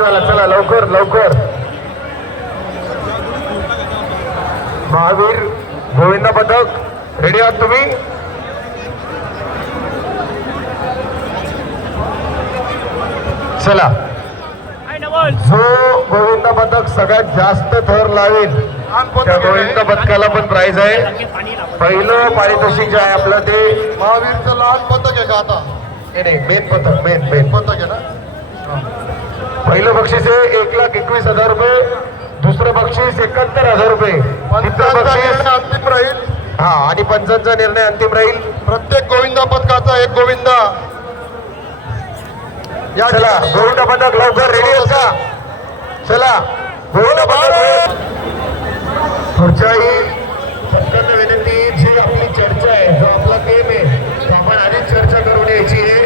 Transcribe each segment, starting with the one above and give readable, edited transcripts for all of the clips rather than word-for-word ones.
झाला. चला लवकर लवकर. महावीर गोविंदा पथक रेडी आहात तुम्ही? चला, जो गोविंदा पथक सगळ्यात जास्त थर लावेल त्या गोविंदा पथकाला पण प्राइज आहे. पहिलं पारितोषिक जे आहे आपलं ते महावीरचं लहान पथक आहे का आता? नाही, मेन पथक, मेन पथक आहे ना. पहिलं बक्षीस आहे 1,21,000 रुपये. दुसरं बक्षीस 71,000 रुपये. तिसरं बक्षीस अंतिम राहील. हा, आणि पंचांचा निर्णय अंतिम राहील. प्रत्येक गोविंदा पथकाचा एक गोविंदा. चला गोविंदा पथक लवकर रेडी आहेत का? चला गोविंदा पथक. पुढच्याही पथकांना विनंती, जी आपली चर्चा आहे, जो आपला गेम आहे, तो आपण आधीच चर्चा करून यायची आहे.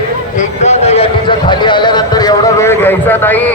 एकदा या खाली आल्यानंतर एवढा वेळ घ्यायचा नाही.